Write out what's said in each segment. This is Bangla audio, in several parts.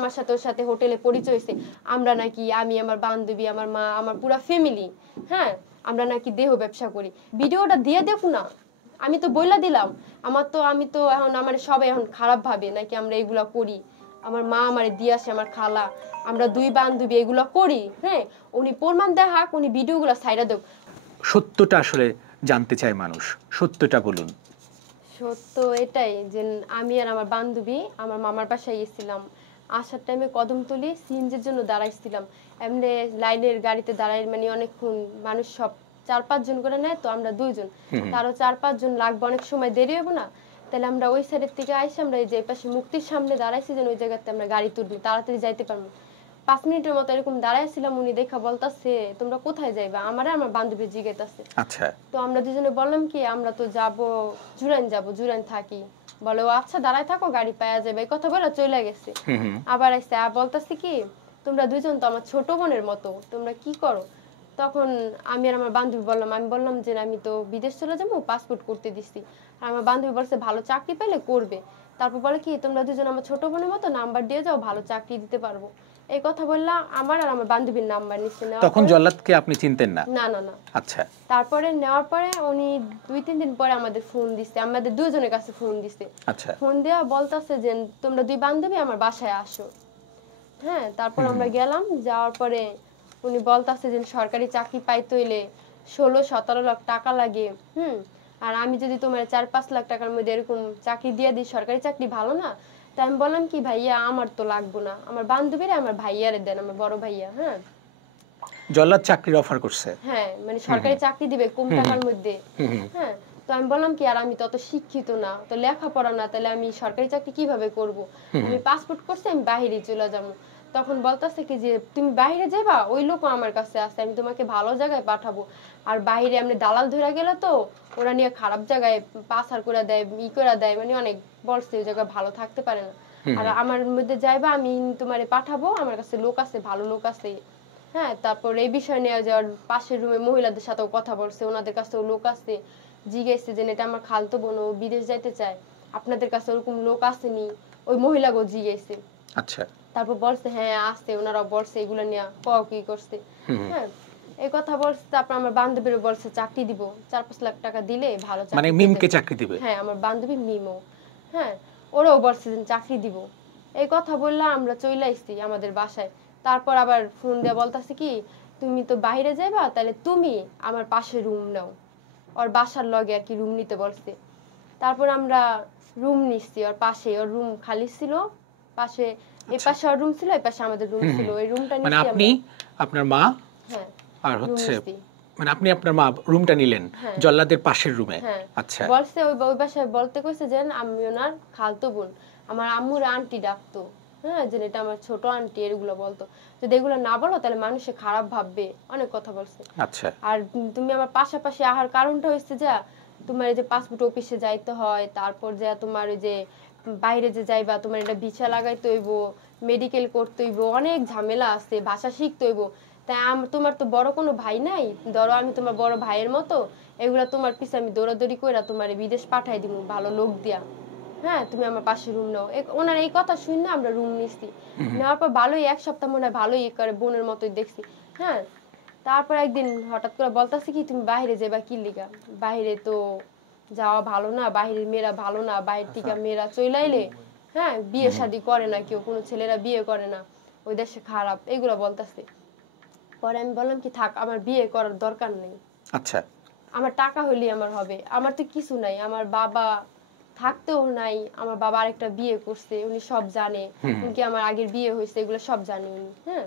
আমার সাথে ওর সাথে হোটেলে পরিচয় হয়েছে, আমরা নাকি আমি আমার বান্ধবী আমার মা আমার পুরো ফ্যামিলি, হ্যাঁ আমরা নাকি দেহ ব্যবসা করি। ভিডিওটা দিয়ে দেখো না, আমি তো বইলা দিলাম। আমি তো এখন আমার সবাই এখন খারাপ ভাবে নাকি আমরা এগুলা করি। আমার মা আমারে দিয়ে আসে, আমার খালা, আমরা দুই বান্ধবী এগুলা করি। হ্যাঁ উনি প্রমাণ দেখাক, উনি ভিডিওগুলো সাইডা দেখ। সত্যটা আসলে জানতে চায় মানুষ, সত্যটা বলুন। সত্য এটাই যে আমি আর আমার বান্ধবী আমার মামার বাসায় গেছিলাম, আসার টাইমে কদমতলি সিএনজির জন্য দাঁড়াইছিলাম। এমনি লাইনের গাড়িতে দাঁড়াই মানে অনেকক্ষণ মানুষ সব 4-5 জন করে নেয়, তো আমরা 2 জন, তারও 4-5 জন লাগবে, অনেক সময় দেরি হবে না। তাহলে আমরা ওই সাইডের থেকে আইসি, আমরা এই যে পাশে মুক্তির সামনে দাঁড়াইছি যেন ওই জায়গাতে আমরা গাড়ি তুলবো, তাড়াতাড়ি যাইতে পারবো। 5 মিনিটের মতো এরকম দাঁড়াইছিলাম, উনি দেখা বলতাছে তোমরা কোথায় যাইবা, আমার বান্ধবী জিজ্ঞাসা। আচ্ছা, তো আমরা দুজনে বললাম কি আমরা তো যাব জুরাইন, যাব জুরাইন থাকি। বলে ও আচ্ছা দাঁড়ায় থাকো গাড়ি পাওয়া যাবে, এই কথা বলে চলে গেছে। আবার আইসে বলতাছি কি তোমরা দুজন তো আমার ছোট বোনের মতো, তোমরা কি করো? তখন আমি আর আমার বান্ধবী বললাম, আমি বললাম যে আমি তো বিদেশ চলে যাবো, পাসপোর্ট করতে দিচ্ছি। আর আমার বান্ধবী বলছে ভালো চাকরি পেলে করবে। তারপর বলে কি তোমরা দুজন আমার ছোট বোনের মতো, নাম্বার দিয়ে যাও, ভালো চাকরি দিতে পারবো। এই কথা বললাম, আমার আর আমার বান্ধবীর নাম্বার নিচ্ছে। তখন জল্লাদকে আপনি চিনতেন না? না না না। আচ্ছা, তারপরে নেওয়ার পরে উনি 2-3 দিন পরে আমাদের ফোন দিছে, আমাদের দুজনের কাছে ফোন দিছে। আচ্ছা, ফোন দেওয়া বলতাছে যে তোমরা দুই বান্ধবী আমার বাসায় আসো। হ্যাঁ তারপর আমরা গেলাম, যাওয়ার পরে উনি বলতাছে যে সরকারি চাকরি পাইতে হইলে 16-17 লাখ টাকা লাগে। আর আমি যদি তোমার 4-5 লাখ টাকার মধ্যে এরকম চাকরি দিয়ে দিই, সরকারি চাকরি ভালো না? তাই আমি বললাম কি ভাইয়া আমার তো লাগবো না, আমার বান্ধবীরা আমার ভাইয়ারে দেন, আমার বড় ভাইয়া। হ্যাঁ জল্লাদ চাকরির অফার করছে, হ্যাঁ মানে সরকারি চাকরি দিবে কম টাকার মধ্যে। হ্যাঁ তো আমি বললাম কি আর আমি তো অত শিক্ষিত না, তো লেখাপড়া না, তাহলে আমি সরকারি চাকরি কিভাবে করব? আমি পাসপোর্ট করছি, আমি বাইরে চলে যাবো। তখন বলতাছে কি যে তুমি বাইরে যাবা, ওই লোকও আমার কাছে আছে, আমি তোমাকে ভালো জায়গায় পাঠাবো। আর বাইরে এমনি দালাল ধরে গেলে তো ওরা নিয়ে খারাপ জায়গায় পাচার করে দেয়, করে দেয়, মানে অনেক বলছে ওই জায়গায় ভালো থাকতে পারে না। আর আমার মধ্যে যাইবা, আমি তোমারে পাঠাবো, আমার কাছে লোক আছে, ভালো লোক আছে। হ্যাঁ তারপর এই বিষয় নিয়ে যাওয়ার পাশের রুমে মহিলাদের সাথেও কথা বলছে, ওনাদের কাছেও লোক আছে। জিজ্ঞেসে যে এটা আমার খালতো বোন, ও বিদেশ যাইতে চায়, আপনাদের কাছে ওরকম লোক আসেনি? ওই মহিলাকেও জিজ্ঞেসে। আচ্ছা, তারপর বলছে হ্যাঁ আছে, ওনারা বলছে এগুলো নিয়ে পাও কি করছে। হ্যাঁ এই কথা বলছে। তারপর আমার বান্ধবীর বলছে চাকরি দিব, 4-5 লাখ টাকা দিলে ভালো চাকরি, মানে মিমকে চাকরি দিবে? হ্যাঁ আমার বান্ধবী মিমও। হ্যাঁ ওরাও বলছে যে চাকরি দিব। এই কথা বললাম, আমরা চলে আসছি আমাদের বাসায়। তারপর আবার ফোন দিয়ে বলতাছে কি তুমি তো বাইরে যাইবা, তাহলে তুমি আমার পাশে রুম নাও, ওর বাসার লগে আর কি রুম নিতে বলছে। তারপর আমরা রুম নিচ্ছি ওর পাশে, ওর রুম খালি ছিল পাশে, এই পাশে ওর রুম ছিল, এই পাশে আমাদের রুম ছিল। ওই রুমটা মানে নিচ্ছি আপনি আপনার মা, হ্যাঁ আর হচ্ছে মানে আপনি আপনার মা রুমটা নিলেন জল্লাদের পাশের রুমে। আচ্ছা, বলছে ওই বাসায় বলতে কইছে যে আমি ওনার খালতো বোন, আমার আম্মুর আন্টি ডাকতো। হ্যাঁ যে এটা আমার ছোট আন্টি, এগুলো বলতো। যদি এগুলো না বলো তাহলে মানুষে খারাপ ভাববে, অনেক কথা বলছে। আচ্ছা, আর তুমি আমার পাশাপাশি আহার কারণটা হচ্ছে যে তোমার এই যে পাসপোর্ট অফিসে যাইতে হয়, তারপর যে তোমার ওই যে বাইরে যে যাইবা, তোমার এটা ভিসা লাগাইতে হইব, মেডিকেল করতে হইব, অনেক ঝামেলা আছে, ভাষা শিখতে হইব। তাই তোমার তো বড় কোনো ভাই নাই, ধরো আমি তোমার বড় ভাইয়ের মতো, এগুলা তোমার পিছে আমি দৌড়াদৌড়ি করে তোমার বিদেশ পাঠাই দিব ভালো লোক দিয়া। হ্যাঁ তুমি আমার পাশে রুম নাও। ওনার এই কথা শুনে আমরা রুম নিচ্ছি। নেওয়ার পর ভালোই 1 সপ্তাহ মনে হয় ভালোই করে বোনের মতোই দেখছি। হ্যাঁ তারপর একদিন হঠাৎ করে বলতাছে কি তুমি বাইরে যাবা কি লিগা? বাইরে তো যাওয়া ভালো না, বাইরের মেয়েরা ভালো না, বাইরে থেকে মেয়েরা চলে আইলে হ্যাঁ বিয়ে শাদী করে না কেউ, কোনো ছেলেরা বিয়ে করে না, ওই দেশে খারাপ, এগুলো বলতাছে। পরে আমি বললাম কি থাক, আমার বিয়ে করার দরকার নেই। আচ্ছা, আমার টাকা হইলেই আমার হবে, আমার তো কিছু নাই, আমার বাবা থাকতেও নাই, আমার বাবা আরেকটা বিয়ে করছে, উনি সব জানে, উনি আমার আগের বিয়ে হয়েছে এগুলো সব জানে উনি। হ্যাঁ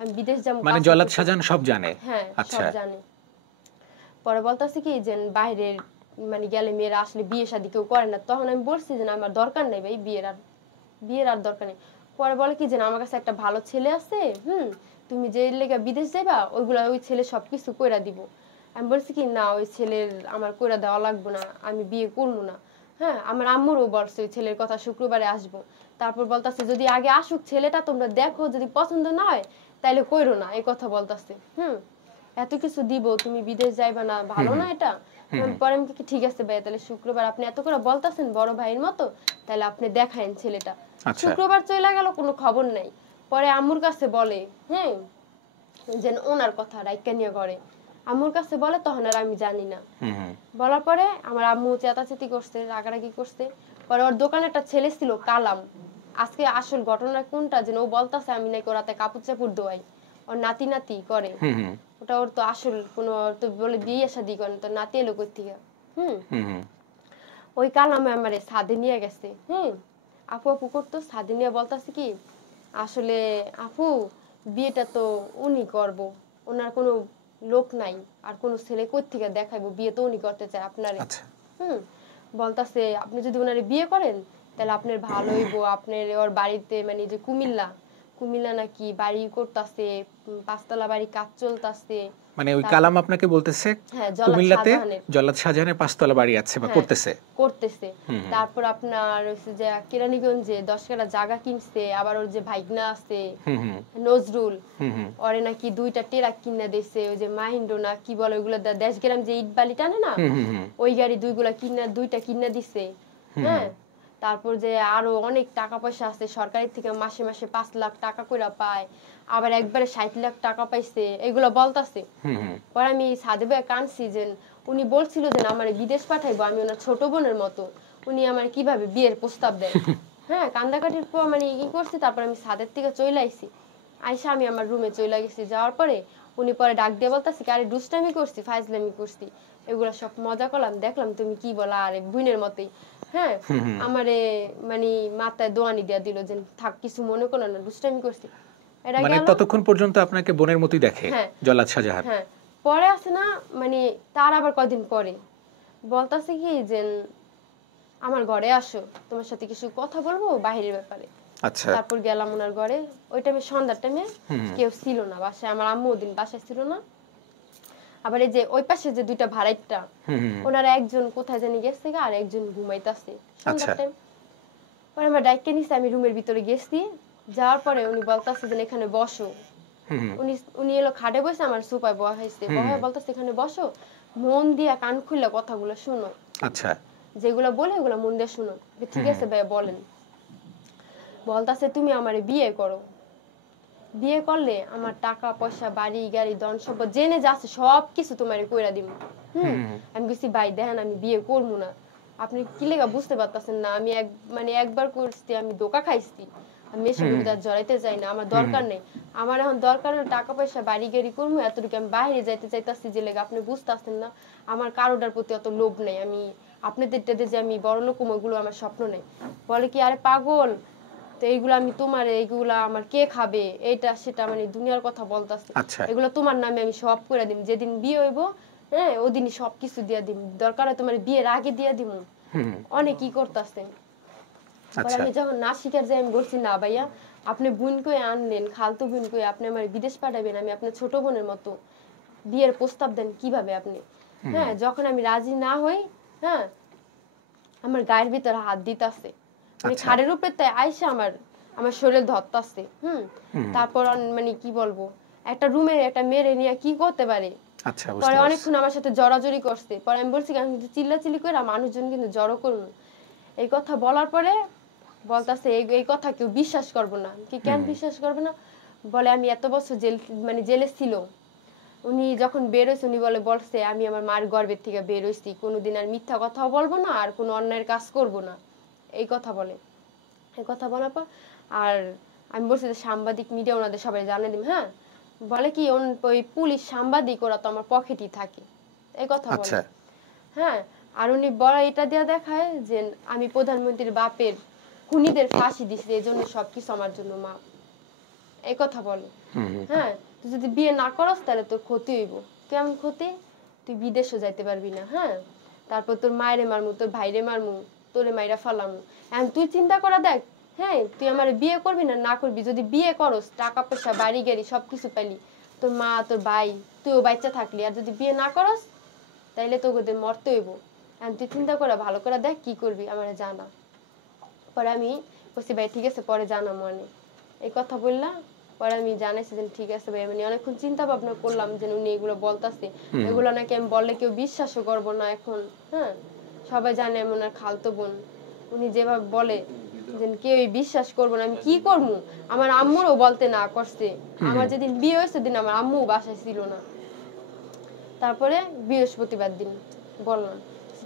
আমি বিদেশ যাবো মানে জল্লাদ শাহজাহান সব জানে? হ্যাঁ সব জানে। পরে বলতাছে কি যে বাইরের মানে গেলে মেয়েরা আসলে বিয়ে শাদী কেউ করে না। তখন আমি বলছি যে আমার দরকার নেই ভাই বিয়ের আর দরকার নেই। পরে বলে কি যে আমার কাছে একটা ভালো ছেলে আছে, তুমি যে লেগে বিদেশ যাইবা ওইগুলা ওই ছেলে সবকিছু কইরা দিব। আমি বলছি কি না ওই ছেলের আমার কইরা দেওয়া লাগবে না, আমি বিয়ে করবো না। হ্যাঁ আমার আম্মুরও বলছে ওই ছেলের কথা, শুক্রবারে আসবো। তারপর বলতাছে যদি আগে আসুক ছেলেটা, তোমরা দেখো, যদি পছন্দ না হয় তাইলে কইরো না, এই কথা বলতাছে। এত কিছু দিব, তুমি বিদেশ যাইবা না, ভালো না এটা? পরে আমি কি ঠিক আছে ভাই, তাহলে শুক্রবার আপনি এত করে বলতাছেন বড় ভাইয়ের মতো, তাহলে আপনি দেখায়েন ছেলেটা। আচ্ছা শুক্রবার চলে গেল, কোনো খবর নাই। পরে আম্মুর কাছে বলে, হ্যাঁ, যে ওনার কথা রাইকা নিয়ে করে আম্মুর কাছে বলে, তখন আর আমি জানি না। বলার পরে আমার আম্মু চেতাচেতি করছে, রাগারাগি করছে। পরে ওর দোকানে একটা ছেলে ছিল কালাম, আজকে আসল ঘটনা কোনটা যেন ও বলতাছে আমি নাকি ওরাতে কাপড় চাপড় দোয়াই, ওর নাতি নাতি করে। ওটা ওর তো আসল কোনো, তো বলে বিয়ে শাদি করেন, তো নাতি এলো কই থেকে। ওই কালামে আমারে ছাদে নিয়ে গেছে। আপু আপু করতো, ছাদে নিয়ে বলতাছে কি, আসলে আপু বিয়েটা তো উনি করবো, ওনার কোনো লোক নাই, আর কোনো ছেলে কই থেকে দেখাইবো, বিয়ে তো উনি করতে চায় আপনারে। বলতাছে আপনি যদি ওনারে বিয়ে করেন তাহলে আপনার ভালো হইবো, আপনার ওর বাড়িতে মানে যে কুমিল্লা নাকি বাড়ি করতেছে, 5 তলা বাড়ি কাজ চলতেছে। মানে ওই কালাম আপনাকে বলতেছে কুমিল্লাতে জল্লাদ শাহজাহানের 5 তলা বাড়ি আছে বা করতেছে। তারপর আপনার হচ্ছে যে কেরানীগঞ্জে 10 কাঠা জায়গা কিনছে, আবার ওর যে ভাইগনা আছে নজরুল, ওরে নাকি 2টা টেরাক কিনা দিয়েছে, ওই যে মাহিন্দ্র না কি বলে ওইগুলো, দেশগ্রাম যে ইট বালি টানে না, ওই গাড়ি 2টা কিনা দিছে। হ্যাঁ, তারপর যে আরো অনেক টাকা পয়সা আছে, সরকারের থেকে মাসে মাসে 5 লাখ টাকা কইরা পায়, আবার একবারে 60 লাখ টাকা পাইছে, এগুলো বলতাছে। পরে আমি সাদে ভাই কানছি যে উনি বলছিল যে আমার বিদেশ পাঠাইবো, আমি ওনার ছোট বোনের মতো, উনি আমার কিভাবে বিয়ের প্রস্তাব দেন। হ্যাঁ, কান্দাকাটির পর মানে ই করছি। তারপর আমি সাদের থেকে চলে আইছি, আইসা আমি আমার রুমে চলে গেছি। যাওয়ার পরে উনি পরে ডাক দিয়ে বলতাছি আরে দুষ্টামি করছি, ফাইজলামি করছি, এগুলা সব মজা করলাম, দেখলাম তুমি কি বলা, আরে বোনের মতোই। হ্যাঁ, আমারে মানে মাথায় দোয়ানি দিয়া দিল যে থাক কিছু মনে করো না, দুষ্টামি করছি। মানে ততক্ষণ পর্যন্ত আপনাকে বোনের মতোই দেখে জল্লাদ শাহজাহান। হ্যাঁ, পরে আছে না মানে তার আবার কয়দিন পরে বলতাছে কি যে আমার ঘরে আসো, তোমার সাথে কিছু কথা বলবো বাইরের ব্যাপারে। আচ্ছা, তারপর গেলাম ওনার ঘরে। ওই টাইমে সন্ধ্যার টাইমে কেউ ছিল না বাসায়, আমার আম্মু ওদিন বাসায় ছিল না। আবার এই যে ওই পাশে যে 2টা ভাড়াইটা, ওনারা একজন কোথায় জানি গেছে আর একজন ঘুমাইতাছে সন্ধ্যার টাইম। পরে আমার ডাইকে নিছে, আমি রুমের ভিতরে গেছি। যাওয়ার পরে উনি বলতাছে যে এখানে বসো। উনি এলো খাটে বসে আমার সোফায় বসা হয়েছে, বসায় বলতেছে এখানে বসো, মন দিয়া কান খুলে কথাগুলো শুনো। আচ্ছা, যেগুলো বলে ওগুলো মন দিয়ে শুনো। ঠিক আছে ভাই বলেন। বলতাছে তুমি আমারে বিয়ে করো, বিয়ে করলে আমার টাকা পয়সা বাড়ি গাড়ি ধন সম্পদ জেনে যাচ্ছে সবকিছু তোমারে কইরা দিব। আমি বলছি ভাই দেখেন আমি বিয়ে করবো না, আপনি কি লেগা বুঝতে পারতেছেন না, আমি মানে একবার করছি, আমি ধোঁকা খাইছি, আমি এসব জড়াইতে চাই না, আমার দরকার নেই। আমার এখন দরকার হলো টাকা পয়সা বাড়ি গাড়ি করবো, এতটুকু আমি বাইরে যাইতে চাইতেছি যে লেগে আপনি বুঝতেছেন না, আমার কারোটার প্রতি অত লোভ নেই, আমি আপনাদের যে আমি বড় লোক ওইগুলো আমার স্বপ্ন নেই। বলে কি আরে পাগল, তো এইগুলো আমি তোমার, এইগুলা আমার কে খাবে, এটা সেটা মানে দুনিয়ার কথা বলতাছে। এগুলো তোমার নামে আমি সব করে দিম, যেদিন বিয়ে হইব হ্যাঁ ওদিনই সবকিছু দিয়ে দিম, দরকার হয় তোমার বিয়ের আগে দিয়ে দিব। অনেক কি করতেছে। আমি যখন না শিকার যাই আমি বলছি না ভাইয়া, আপনি বোন কই আনলেন, খালতো বোন কই, আপনি আমার বিদেশ পাঠাবেন, আমি আপনার ছোট বোনের মতো, বিয়ের প্রস্তাব দেন কিভাবে আপনি। হ্যাঁ, যখন আমি রাজি না হই, হ্যাঁ আমার গায়ের ভিতরে হাত দিতাছে, মানে খাড়ের উপরে তাই আইসা আমার শরীর ধরতাছে। তারপর মানে কি বলবো, একটা রুমে একটা মেরে নিয়ে কি করতে পারে। পরে অনেকক্ষণ আমার সাথে জড়াজড়ি করছে। পরে আমি বলছি আমি কিন্তু চিল্লাচিল্লি করে মানুষজন কিন্তু জড়ো করবো। এই কথা বলার পরে বলতাছে এই কথা কেউ বিশ্বাস করবো না। কি কেন বিশ্বাস করবে না, বলে আমি এত বছর মানে জেলে ছিল, উনি যখন বের হয়েছে উনি বলছে আমি আমার মার গর্ভের থেকে বের হয়েছি, কোনোদিন আর মিথ্যা কথাও বলবো না, আর কোনো অন্যায়ের কাজ করবো না, এই কথা বলে। এই কথা বলার পর আর আমি বলছি যে সাংবাদিক মিডিয়া ওনাদের সবাই জানিয়ে দিম। হ্যাঁ, বলে কি ওই পুলিশ সাংবাদিক ওরা তো আমার পকেটই থাকে, এই কথা বলে। হ্যাঁ, আর উনি বড় এটা দিয়ে দেখায় যে আমি প্রধানমন্ত্রীর বাপের খুনিদের ফাঁসি দিছি, এই জন্য সবকিছু আমার জন্য মাপ, এই কথা বলে। হ্যাঁ, তুই যদি বিয়ে না করস তাহলে তোর ক্ষতি হইব। কেমন ক্ষতি, তুই বিদেশও যাইতে পারবি না। হ্যাঁ, তারপর তোর মায়েরে মারমু, তোর ভাইরে মারমু, তোরে মাইরা ফালামু। এখন তুই চিন্তা করে দেখ, হ্যাঁ তুই আমার বিয়ে করবি না করবি, যদি বিয়ে করস টাকা পয়সা বাড়ি গাড়ি সবকিছু পাইলি, তোর মা তোর ভাই তুইও বাচ্চা থাকলি, আর যদি বিয়ে না করস তাইলে তোকে মরতে হইব। এখন তুই চিন্তা করে ভালো করে দেখ কি করবি, আমার জানা। পরে আমি বলছি ভাই ঠিক আছে পরে জানা মনে, এই কথা বললাম। পরে আমি জানাইছি যে ঠিক আছে ভাই, মানে অনেকক্ষণ চিন্তা ভাবনা করলাম যে উনি এগুলো বলতাছে, এগুলো নাকি আমি বললে কেউ বিশ্বাসও করবো না এখন। হ্যাঁ, সবাই জানে আমি ওনার খালতো বোন, উনি যেভাবে বলে যে কেউই বিশ্বাস করবো না, আমি কি করবো। আমার আম্মুরও বলতে না করছে। আমার যেদিন বিয়ে হয়েছে দিন আমার আম্মু বাসায় ছিল না। তারপরে বৃহস্পতিবার দিন বললাম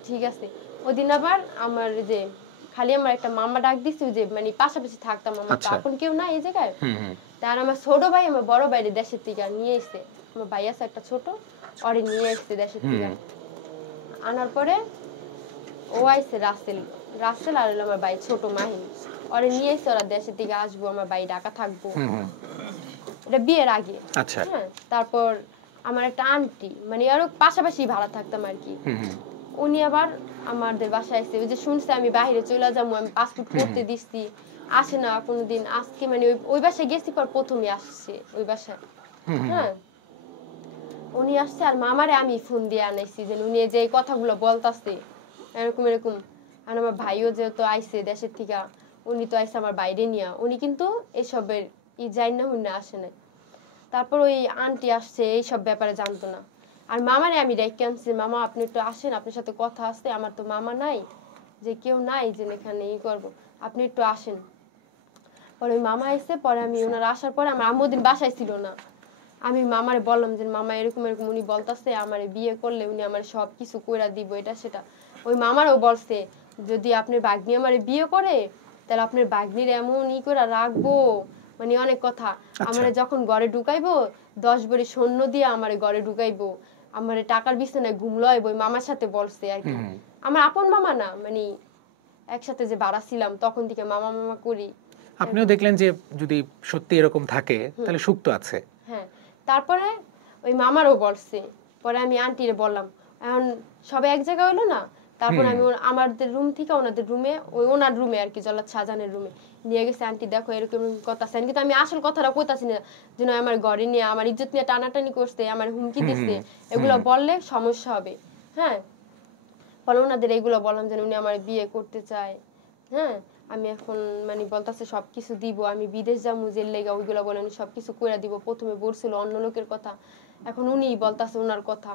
ঠিক আছে। ওই দিন আবার আমার যে খালি আমার একটা মামা ডাক দিছে, যে মানে পাশাপাশি থাকতাম, আমার তো আপন কেউ না এই জায়গায়। তার আমার ছোট ভাই আমার বড় ভাইরে দেশের থেকে নিয়ে এসছে, আমার ভাই আছে একটা ছোট, ওরে নিয়ে এসছে দেশের থেকে। আনার পরে ও আইসে রাসেল রাসেল আর আমার ভাই ছোট মাহিন, ওরে নিয়ে এসে ওরা দেশের থেকে আসবো, আমার ভাই ঢাকা থাকবো, এটা বিয়ের আগে। হ্যাঁ, তারপর আমার একটা আন্টি মানে আরো পাশাপাশি ভাড়া থাকতাম আর কি, উনি আবার আমাদের বাসায় আসছে। ওই যে শুনছে আমি বাইরে চলে যাবো, আমি পাসপোর্ট করতে দিচ্ছি, আসে না কোনোদিন। আজকে মানে ওই বাসায় গেছি পর প্রথমে আসছে ওই বাসায়। হ্যাঁ, উনি আসছে আর মামারে আমি ফোন দিয়ে আনাইছি যে উনি যে কথাগুলো বলতাছে এরকম এরকম। আর আমার ভাইও যেহেতু আইসে দেশের থেকে, উনি তো আইসে আমার বাইরে নিয়ে, উনি কিন্তু এসবের যাই না হুই না আসে নাই। তারপর ওই আন্টি আসছে, এইসব ব্যাপারে জানতো না। আর মামারে আমি ডেকে আনছি, মামা আপনি একটু আসেন, আপনার সাথে কথা আছে, আমার তো মামা নাই, যে কেউ নাই যে এখানে ই করবো, আপনি একটু আসেন। পরে ওই মামা এসে পরে আমি ওনার আসার পরে আমার আম্মু দিন বাসায় ছিল না, আমি মামারে বললাম যে মামা এরকম এরকম উনি বলতাছে আমারে বিয়ে করলে উনি আমার সব কিছু কইরা দিব এটা সেটা। ওই মামারও বলছে যদি আপনার ভাগ্নি আমারে বিয়ে করে তাহলে আপনার ভাগ্নির এমন ই করে রাখবো, মানে অনেক কথা। আমারে যখন ঘরে ঢুকাইবো 10 ভরি সৈন্য দিয়ে আমারে ঘরে ঢুকাইবো, আমারে টাকার বিছানায় ঘুম লইবো, ওই মামার সাথে বলছে আর কি। আমার আপন মামা না, মানে একসাথে যে বাড়া ছিলাম তখন থেকে মামা মামা করি। আপনিও দেখলেন যে যদি সত্যি এরকম থাকে তাহলে সুখ তো আছে। হ্যাঁ, তারপরে ওই মামারও বলছে, পরে আমি আন্টিরে বললাম, এখন সবাই এক জায়গা হইলো না। তারপর আমি আমাদের রুম থেকে ওনাদের রুমে, ওই ওনার রুমে আর কি, জল্লাদ শাহজাহানের রুমে নিয়ে গেছে। আন্টি দেখো এরকম কথা আছে, কিন্তু আমি আসল কথাটা কইতাছি না, যেন আমার ঘরে নিয়ে আমার ইজ্জত নিয়ে টানাটানি করছে, আমার হুমকি দিচ্ছে, এগুলো বললে সমস্যা হবে। হ্যাঁ, পরে ওনাদের এইগুলো বললাম যে উনি আমার বিয়ে করতে চায়। হ্যাঁ, আমি এখন মানে বলতাছে সবকিছু দিব, আমি বিদেশ যাবো জেল লেগা, ওইগুলো বলেন সবকিছু কইরা দিব। প্রথমে বলছিল অন্য লোকের কথা, এখন উনি বলতাছে ওনার কথা।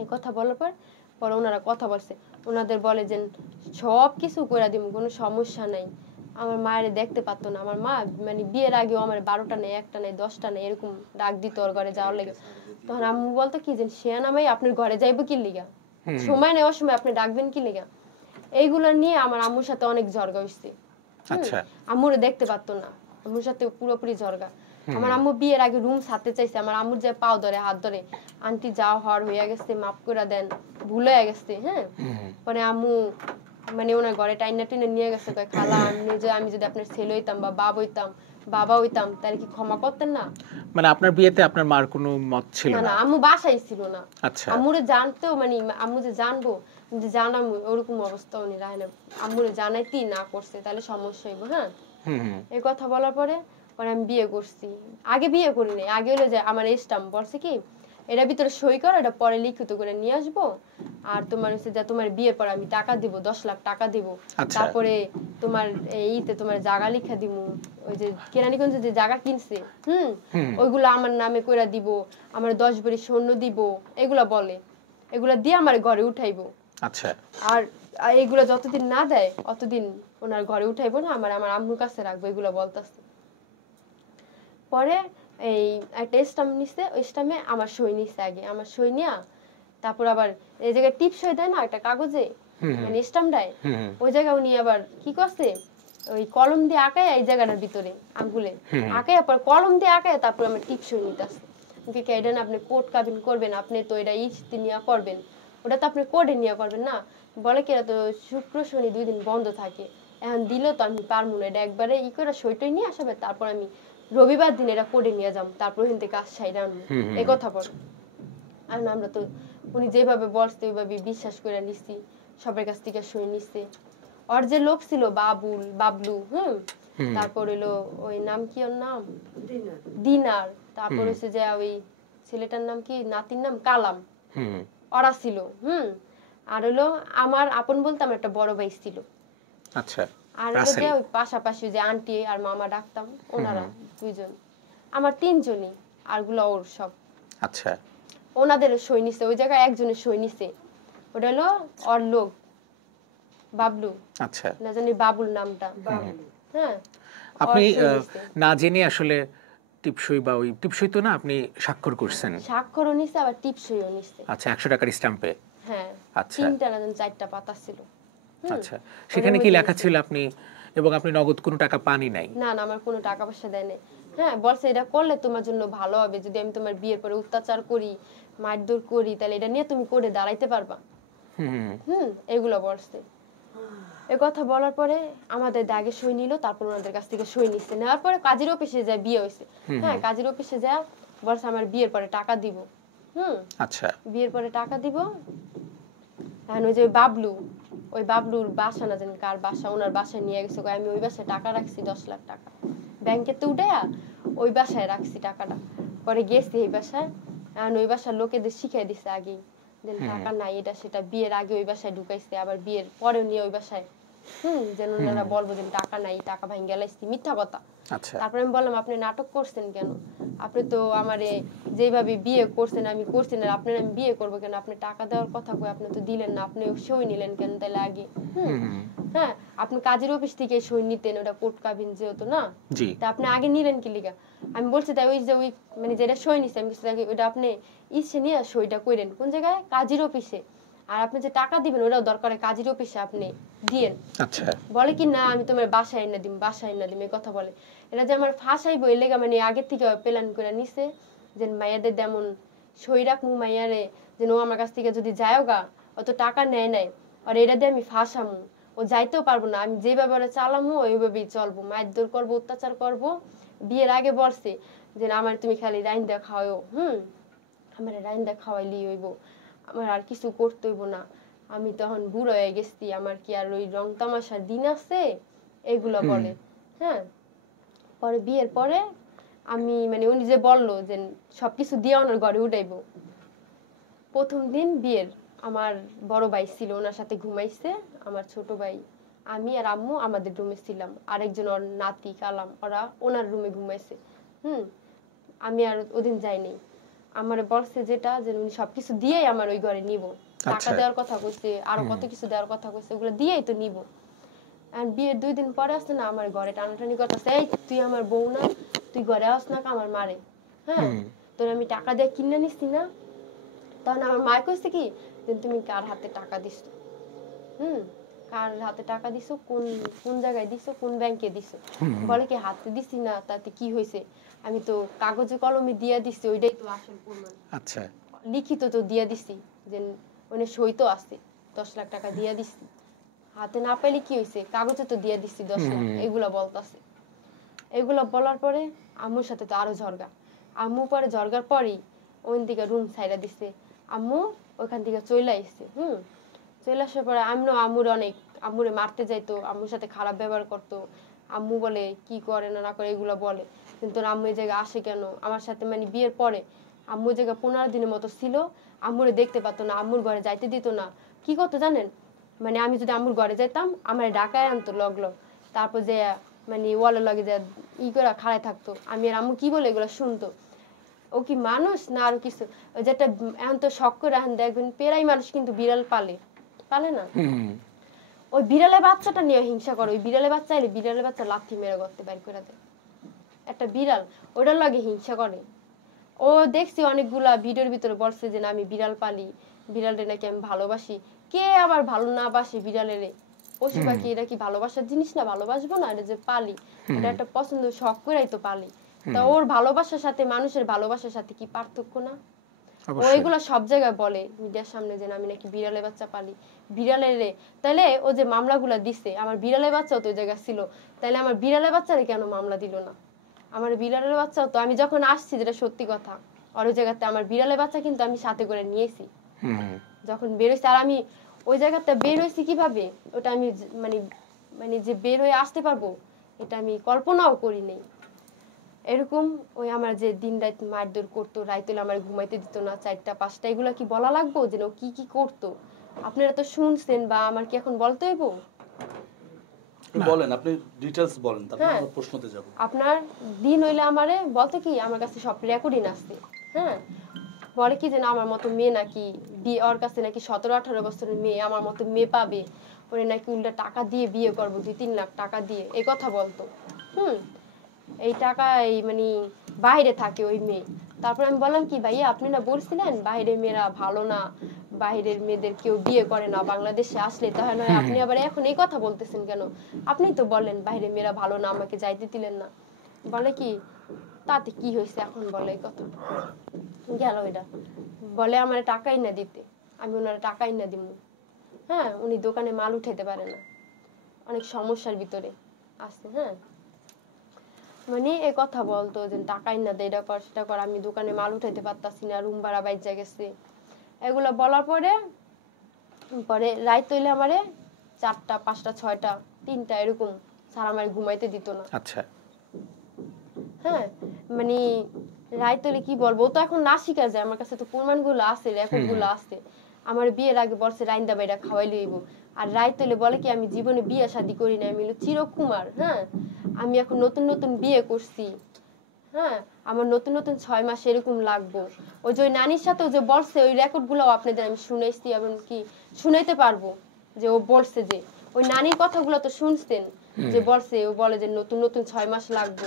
এই কথা বলার পর পরে ওনারা কথা বলছে, ওনাদের বলে যে সবকিছু কইরা দিব, কোনো সমস্যা নাই। আমার মায়ের দেখতে পারতো না, আমার মা মানে বিয়ের আগেও আমার 12টা নেই, 1টা নেই, 10টা নেই এরকম ডাক দিত ওর ঘরে যাওয়ার লেগে। তখন আম্মু বলতো কি যে শিয়ানা মাই আপনার ঘরে যাইবো কি লিগা, সময় নেওয়ার সময় আপনি ডাকবেন কি লিগা। এইগুলো নিয়ে আমার আম্মুর সাথে অনেক ঝগড়া হইছে। আম্মুরে দেখতে পারতো না, আম্মুর সাথে পুরোপুরি ঝগড়া। আমার আম্মু বিয়ের আগে রুম ছাড়তে চাইছে, আমার আম্মুর যে পাও ধরে হাত ধরে, আন্টি যাও হওয়ার হইয়া গেছে, মাফ করে দেন, ভুল হয়ে গেছে। হ্যাঁ, পরে আম্মু মানে ওনার ঘরে টাইনা টিনে নিয়ে গেছে, কয় খালা আমি যদি আপনার ছেলে হইতাম বা বাবা হইতাম তাহলে কি ক্ষমা করতেন না। মানে আপনার বিয়েতে আপনার মার কোনো মত ছিল না? না, আম্মু বাসায় ছিল না। আচ্ছা, আম্মুরে জানতেও মানে আম্মু যে জানবো যে জানাম ওরকম অবস্থা উনি রায় না, আম্মুরে জানাইতেই না করছে, তাহলে সমস্যা হইব। হ্যাঁ, এই কথা বলার পরে পরে আমি বিয়ে করছি। আগে বিয়ে করি নাই, আগে হলো যে আমার স্টাম্প বলছে কি এটা ভিতরে সই করো, এটা পরে লিখিত করে নিয়ে আসবো, আর তোমার হচ্ছে যে তোমার বিয়ের পর আমি টাকা দিব, 10 লাখ টাকা দিব, তারপরে তোমার এইতে তোমার জায়গা লিখা দিব, ওই যে কেরানীগঞ্জে যে জায়গা কিনছে ওইগুলো আমার নামে কইরা দিব, আমার 10 ভরি স্বর্ণ দিব, এগুলা বলে, এগুলা দিয়ে আমার ঘরে উঠাইবো। আচ্ছা, আর এইগুলা যতদিন না দেয় অতদিন ওনার ঘরে উঠাইবো না, আমার আম্মুর কাছে রাখবো, এগুলা বলতাছে। পরে এই একটা স্টাম্প নিছে, ওই স্টাম্পে আমার সই নিছে, আগে আমার সই নিয়া তারপর আবার এই জায়গায় টিপ সই দেয় না একটা কাগজে, মানে স্টাম্প দেয়, ওই জায়গায় উনি আবার কি করছে ওই কলম দিয়ে আঁকায় এই জায়গাটার ভিতরে আঙ্গুলে আঁকায়, পর কলম দিয়ে আঁকায় তারপর আমার টিপ সই নিতেছে। এটা না আপনি কোর্ট কাবিন করবেন, আপনি তো এটা ইস্তি নিয়ে করবেন, ওটা তো আপনি কোর্টে নিয়ে করবেন না। বলে কি তো শুক্র শনি 2 দিন বন্ধ থাকে, এখন দিলেও তো আমি পারবো না, এটা একবারে ই করে সইটই নিয়ে আসাবে, তারপর আমি রবিবার দিন এটা কোর্টে নিয়ে যাবো, তারপর ওখান থেকে কাজ সাইডে আনবো, এই কথা বল। আর আমরা তো উনি যেভাবে বলছে ওইভাবে বিশ্বাস করে নিচ্ছি, সবার কাছ থেকে সই নিচ্ছে। ওর যে লোক ছিল বাবলু, তারপর হইলো ওই নাম কি, ওর নাম দিনার, তারপর হচ্ছে যে ওই ছেলেটার নাম কি, নাতির নাম কালাম, ওরা ছিল। আর হলো আমার আপন বলতে আমার একটা বড় ভাই ছিল। আচ্ছা, আর হলো যে ওই পাশাপাশি যে আন্টি আর মামা ডাকতাম, ওনারা 2 জন, আমার 3 জনই, আরগুলো ওর সব। আচ্ছা, ওনাদের সই নিছে, ওই জায়গায় একজনের সই নিছে, ওটা হলো ওর লোক। বাবলু। আচ্ছা, না জানি বাবুল নামটা। হ্যাঁ, আপনি না জেনে আসলে টিপসই বা ওই টিপসই তো না, আপনি স্বাক্ষর করছেন? স্বাক্ষরও নিছে আবার টিপসইও নিছে। আচ্ছা, 100 টাকার স্ট্যাম্পে? হ্যাঁ, আচ্ছা 3টা না 4টা পাতা ছিল। আচ্ছা, সেখানে কি লেখা ছিল আপনি এবং আপনি নগদ কোনো টাকা পানি নাই? না না, আমার কোনো টাকা পয়সা দেয় নাই। হ্যাঁ, বলছে এটা করলে তোমার জন্য ভালো হবে, যদি আমি তোমার বিয়ের পরে অত্যাচার করি, মারধর করি, তাহলে এটা নিয়ে তুমি করে দাঁড়াইতে পারবা। এগুলো বলছে। এ কথা বলার পরে আমাদের দাগে সই নিল, তারপর ওনাদের কাছ থেকে সই নিচ্ছে, নেওয়ার পরে কাজের অফিসে যায় বিয়ে হয়েছে। হ্যাঁ, কাজের অফিসে যায় বলছে আমার বিয়ের পরে টাকা দিব। আচ্ছা, বিয়ের পরে টাকা দিব। এখন ওই যে বাবলু, ওই বাবলুর বাসা না জানি কার বাসা, ওনার বাসায় নিয়ে গেছে। আমি ওই বাসায় টাকা রাখছি 10 লাখ টাকা, ব্যাংকে তো উঠে ওই বাসায় রাখছি টাকাটা। পরে গেছি এই বাসায়, এখন ওই বাসার লোকেদের শিখাই দিছে আগেই যে টাকা নাই, এটা সেটা। বিয়ের আগে ওই বাসায় ঢুকাইছে, আবার বিয়ের পরেও নিয়ে ওই বাসায় যেন ওনারা বলবো যে টাকা নাই, টাকা ভাঙ্গে গেলাইছি, মিথ্যা কথা। তারপরে আমি বললাম আপনি নাটক করছেন কেন, আপনি তো আমারে যেভাবে বিয়ে করছেন আমি করছি না, আপনার আমি বিয়ে করবো কেন, আপনি টাকা দেওয়ার কথা কই আপনি তো দিলেন না, আপনি সই নিলেন কেন তাহলে আগে? হ্যাঁ, আপনি কাজের অফিস থেকে সই নিতেন, ওটা কোর্ট কাবিন যেহেতু না, তা আপনি আগে নিলেন কি লিগা? আমি বলছি তাই ওই যে ওই মানে যেটা সই নিছে আমি ওইটা আপনি ইচ্ছে নিয়ে সইটা করেন কোন জায়গায়, কাজের অফিসে। আর আপনি যে টাকা দিবেন ওটাও দরকার কাজের অফিসে আপনি দিয়েন। আচ্ছা, বলে কি না আমি তোমার বাসায় এনে দিম, বাসায় এনে দিম, এই কথা বলে। এটা যে আমার ফাঁসাই বই লেগা মানে আগে থেকে প্ল্যান করে নিছে যে মাইয়াদের যেমন সই রাখমু মাইয়ারে, যেন ও আমার কাছ থেকে যদি যায়ও গা অত টাকা নেয় নাই, আর এটা দিয়ে আমি ফাঁসামু, ও যাইতেও পারবো না, আমি যেভাবে ওরা চালামু ওইভাবেই চলবো, মায়ের দৌড় করবো, অত্যাচার করবো। বিয়ের আগে বলছে যে আমার তুমি খালি রাইন দা খাওয়াও, আমার রাইন দা খাওয়াইলি হইব, আমার আর কিছু করতে হইব না, আমি তখন বুড়ো হয়ে গেছি, আমার কি আর ওই রং তামাশার দিন আছে, এগুলো বলে। হ্যাঁ, পরে বিয়ের পরে আমি মানে উনি যে বললো যে সবকিছু দিয়ে ওনার ঘরে উঠাইবো, প্রথম দিন বিয়ের আমার বড় ভাই ছিল, ওনার সাথে ঘুমাইছে, আমার ছোট ভাই, আমি আর আম্মু আমাদের রুমে ছিলাম, আরেকজন ওর নাতি কালাম ওরা ওনার রুমে ঘুমাইছে। আমি আর ওদিন যাইনি। আমার বলছে যেটা যে উনি সবকিছু দিয়েই আমার ওই ঘরে নিব, টাকা দেওয়ার কথা কইছে, আরো কত কিছু দেওয়ার কথা কইছে, ওগুলো দিয়েই তো নিব। আর বিয়ের 2 দিন পরে আসছে না আমার ঘরে টানাটানি করতেছে, এই তুই আমার বউ না, তুই ঘরে আস না, আমার মারে। হ্যাঁ, তোর আমি টাকা দিয়ে কিনে নিছি না। তখন আমার মা কইছে কি যে তুমি কার হাতে টাকা দিছো, কার হাতে টাকা দিছো, কোন কোন জায়গায় দিছো, কোন ব্যাংকে দিছো? বলে কি হাতে দিছি না, তাতে কি হয়েছে, আমি তো কাগজে কলমে দিয়া দিছি, ওইটাই তো আসল প্রমাণ। আচ্ছা, লিখিত তো দিয়া দিছি, যে ওনে সই তো আছে, 10 লাখ টাকা দিয়া দিছি, হাতে না পাইলে কি হয়েছে, কাগজে তো দিয়া দিছি 10 লাখ, এগুলা বলতাছে। এগুলো বলার পরে আম্মুর সাথে তো আরো ঝগড়া। আম্মু পরে ঝগড়ার পরেই ওই দিকে রুম ছাইরা দিছে, আম্মু ওইখান থেকে চলে আসছে। চলে আসার পরে আমিও আম্মুর অনেক, আম্মুরে মারতে যাইতো, আম্মুর সাথে খারাপ ব্যবহার করতো। আম্মু বলে কি করে না না করে এগুলো বলে, কিন্তু আম্মু এই জায়গায় আসে কেন আমার সাথে, মানে বিয়ের পরে আম্মু জায়গায় 15 দিনের মতো ছিল, আম্মুরে দেখতে পাতো না, আম্মুর ঘরে যাইতে দিত না। কি করতো জানেন, মানে আমি যদি আম্মুর ঘরে যাইতাম আমার ঢাকায় আনতো লগলো, তারপর যে মানে ওয়ালের লগে যে ই করে খাড়ায় থাকতো, আমি আর আম্মু কি বলে এগুলো শুনতো। ও কি মানুষ না আরো কিছু, ওই যেটা এখন তো শখ করে এখন দেখবেন পেরাই মানুষ কিন্তু বিড়াল পালে, পালে না, ওই বিড়ালের বাচ্চাটা নিয়ে হিংসা করে, ওই বিড়ালের বাচ্চা এলে বিড়ালের বাচ্চা লাথি মেরে করতে বাইর করে দেয়, একটা বিড়াল ওটার লগে হিংসা করে। ও দেখছি অনেকগুলা ভিডিওর ভিতরে বলছে যে না আমি বিড়াল পালি, বিড়ালটা নাকি আমি ভালোবাসি। কে আবার ভালো না বাসে বিড়ালের, পশু পাখি এটা কি ভালোবাসার জিনিস না, ভালোবাসবো না, এটা যে পালি এটা একটা পছন্দ শখ করেই তো পালি। তা ওর ভালোবাসার সাথে মানুষের ভালোবাসার সাথে কি পার্থক্য না? ও এগুলো সব জায়গায় বলে মিডিয়ার সামনে যে আমি নাকি বিড়ালের বাচ্চা পালি, বিড়ালের রে। তাইলে ও যে মামলাগুলা দিছে আমার বিড়ালের বাচ্চাও তো ওই জায়গায় ছিল, তাইলে আমার বিড়ালের বাচ্চারে কেন মামলা দিল না? আমার বিড়ালের বাচ্চাও তো আমি যখন আসছি, যেটা সত্যি কথা, আর ওই জায়গাতে আমার বিড়ালের বাচ্চা কিন্তু আমি সাথে করে নিয়েছি যখন বেরোইছি। আর আমি ওই জায়গাতে বের হয়েছি কিভাবে, ওটা আমি মানে মানে যে বের হয়ে আসতে পারবো এটা আমি কল্পনাও করি নাই। এরকম ওই আমার যে দিন রাত মারধর করতো, রাইতলে আমার ঘুমাইতে দিত না, 4টা 5টা, এগুলো কি বলা লাগবো যে ও কি কি করতো? আপনারা তো শুনছেন, বা আমার কি এখন বলতে হইব? বলেন, আপনি ডিটেইলস বলেন, তারপর আমরা প্রশ্নতে যাব। আপনার দিন হইলে আমারে বলতো কি আমার কাছে সব রেকর্ডিং আছে। হ্যাঁ, বলে কি যে না আমার মতো মেয়ে নাকি ওর কাছে নাকি 17-18 বছরের মেয়ে আমার মতো মেয়ে পাবে, ওরে নাকি উল্টা টাকা দিয়ে বিয়ে করবো 2-3 লাখ টাকা দিয়ে এই কথা বলতো। এই টাকা এই মানে বাইরে থাকে ওই মেয়ে। তারপর আমি বললাম কি ভাইয়া আপনি না বলছিলেন বাইরের মেয়েরা ভালো না, বাইরের মেয়েদের কেউ বিয়ে করে না, বাংলাদেশে আসলে তাহলে আপনি আবার এখন এই কথা বলতেছেন কেন? আপনি তো বললেন বাইরের মেয়েরা ভালো না, আমাকে যাইতে দিলেন না। বলে কি তাতে কি হয়েছে এখন বলে এই কথা গেল। এটা বলে আমার টাকাই না দিতে, আমি ওনার টাকাই না দিব। হ্যাঁ উনি দোকানে মাল উঠাইতে পারে না, অনেক সমস্যার ভিতরে আছে। হ্যাঁ মানে এই কথা বলতো যে টাকাই না দে, এটা কর সেটা কর, আমি দোকানে মাল উঠাইতে পারতাছি না, রুম ভাড়া বাইজা গেছে। এগুলো বলার পরে পরে রাত হইলে আমারে 4টা 5টা 6টা 3টা এরকম স্যার আমার ঘুমাইতে দিত না। আচ্ছা হ্যাঁ মানে রাত হইলে কি বলবো, ও তো এখন না শিখা যায়, আমার কাছে তো প্রমাণগুলো আছে, রেকর্ডগুলো আছে। আমার বিয়ের আগে বলছে রাইন্দা বাইরা খাওয়াই লইব, আর রাত হইলে বলে কি আমি জীবনে বিয়ে শাদী করি না, আমি হলো চিরকুমার। হ্যাঁ আমি এখন নতুন নতুন বিয়ে করছি। হ্যাঁ আমার নতুন নতুন 6 মাস এরকম লাগবো। ওই যে ওই নানির সাথে যে বলছে ওই রেকর্ডগুলো আপনাদের আমি শুনেছি এবং কি শুনাইতে পারবো, যে ও বলছে যে ওই নানির কথাগুলো তো শুনছেন, যে বলছে ও বলে যে নতুন নতুন 6 মাস লাগবো,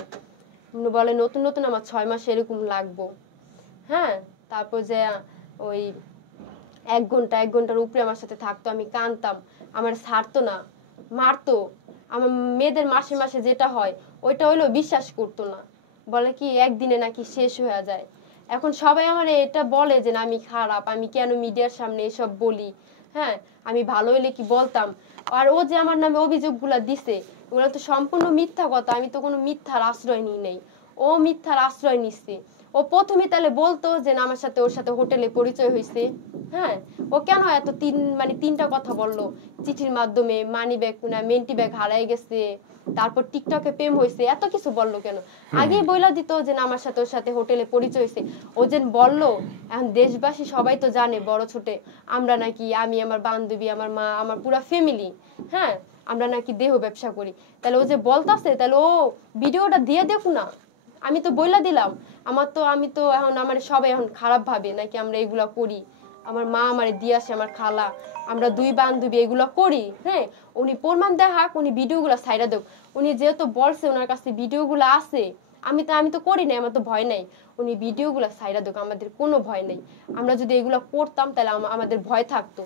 বলে নতুন নতুন আমার 6 মাস এরকম লাগবো। হ্যাঁ তারপর যে ওই 1 ঘন্টার উপরে আমার সাথে থাকতো, আমি কাঁদতাম, আমার ছাড়তো না, মারতো। আমার মেয়েদের মাসে মাসে যেটা হয় ওইটা হইলো বিশ্বাস করতো না, বলে কি একদিনে নাকি শেষ হয়ে যায়। এখন সবাই আমার এটা বলে যে না আমি খারাপ, আমি কেন মিডিয়ার সামনে এসব বলি। হ্যাঁ আমি ভালো হইলে কি বলতাম। আর ও যে আমার নামে অভিযোগগুলা দিছে ওগুলো তো সম্পূর্ণ মিথ্যা কথা, আমি তো কোনো মিথ্যার আশ্রয় নিই নাই, ও মিথ্যার আশ্রয় নিচ্ছে। ও প্রথমে তাহলে বলতো যে না আমার সাথে ওর সাথে হোটেলে পরিচয় হয়েছে। হ্যাঁ ও কেন এত 3টা কথা বললো, চিঠির মাধ্যমে মানি ব্যাগ না মেন্টি ব্যাগ হারাই গেছে, তারপর টিকটকে প্রেম হয়েছে, এত কিছু বললো কেন? আগেই বইলা দিত যে না আমার সাথে ওর সাথে হোটেলে পরিচয় হয়েছে। ও যে বললো এখন দেশবাসী সবাই তো জানে বড় ছোটে আমরা নাকি, আমি আমার বান্ধবী আমার মা আমার পুরা ফ্যামিলি, হ্যাঁ আমরা নাকি দেহ ব্যবসা করি। তাহলে ও যে বলতাছে তাহলে ও ভিডিওটা দিয়ে দেখো না, আমি তো বইলা দিলাম। আমি তো এখন আমার সবাই এখন খারাপ ভাবে নাকি আমরা এগুলা করি, আমার মা আমারে দিয়ে আসে আমার খালা, আমরা 2 বান্ধবী এগুলা করি। হ্যাঁ উনি প্রমাণ দেখাক, উনি ভিডিওগুলো সাইডা দেখ, উনি যেহেতু বলছে ওনার কাছে ভিডিওগুলো আছে, আমি তো করি নাই, আমার তো ভয় নাই। উনি ভিডিওগুলো সাইডা দেখ, আমাদের কোনো ভয় নাই। আমরা যদি এগুলা করতাম তাহলে আমাদের ভয় থাকতো।